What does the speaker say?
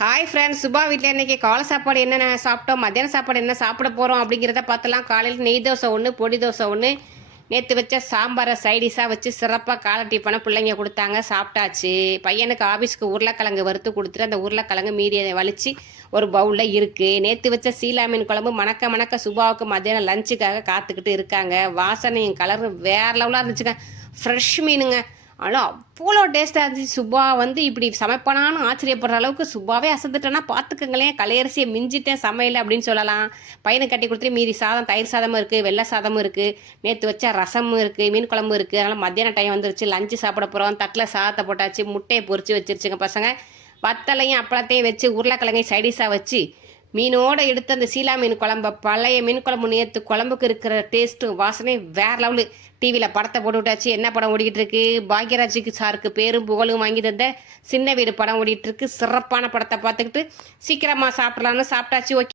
Hi friends, Subha வீட்டில் இன்றைக்கி காலை சாப்பாடு என்னென்ன சாப்பிட்டோம், மத்தியான சாப்பாடு என்ன சாப்பிட போகிறோம் அப்படிங்கிறத பார்த்தலாம். காலையில் நெய் தோசை ஒன்று, பொடி தோசை ஒன்று, நேற்று வச்ச சாம்பாரை சைடிஷாக வச்சு சிறப்பாக காலை டிஃபனை பிள்ளைங்க கொடுத்தாங்க, சாப்பிட்டாச்சு. பையனுக்கு ஆஃபீஸ்க்கு உருளைக்கிழங்கு வறுத்து கொடுத்துட்டு அந்த உருளைக்கிழங்கு மீதியை வலிச்சு ஒரு பவுலில் இருக்குது. நேற்று வச்ச சீலா மீன் குழம்பு மணக்க மணக்க சுபாவுக்கு மத்தியானம் லஞ்சுக்காக காத்துக்கிட்டு இருக்காங்க. வாசனையும் கலரு வேறு லெவலாக இருந்துச்சுங்க. ஃப்ரெஷ் மீனுங்க. ஆனால் அவ்வளோ டேஸ்ட்டாக இருந்துச்சு. சுபா வந்து இப்படி சமைப்பானான்னு ஆச்சரியப்படுற அளவுக்கு சுபாவே அசந்துட்டேன்னா பார்த்துக்கங்களேன். கலையரிசியை மிஞ்சிட்டேன் சமையல் அப்படின்னு சொல்லலாம். பையனுக்கு கட்டி கொடுத்துட்டு மீதி சாதம், தயிர் சாதமும் இருக்குது, வெள்ளை சாதமும் இருக்குது, நேற்று வச்ச ரசமும் இருக்குது, மீன் குழம்பு இருக்குது. அதனால் மத்தியான டைம் வந்துருச்சு, லஞ்சு சாப்பிட போகிறோம். தட்டில் சாதத்தை போட்டாச்சு, முட்டையை பொரிச்சு வச்சிருச்சுங்க பசங்க. வத்தலையும் அப்பளத்தையும் வச்சு உருளைக்கிழங்கையும் சைடிஷாக வச்சு மீனோடு எடுத்து அந்த சீலா மீன் குழம்ப, பழைய மீன் குழம்பு நேற்று குழம்புக்கு இருக்கிற டேஸ்ட்டும் வாசனை வேறு லெவலு. டிவியில் படத்தை போட்டு விட்டாச்சு. என்ன படம் ஓடிக்கிட்டு இருக்கு? பாக்யராஜுக்கு சாருக்கு பேரும் புகழும் வாங்கி தந்த சின்ன வீடு படம் ஓடிட்டு இருக்கு. சிறப்பான படத்தை பார்த்துக்கிட்டு சீக்கிரமாக சாப்பிட்லான்னு சாப்பிட்டாச்சு. ஓகே.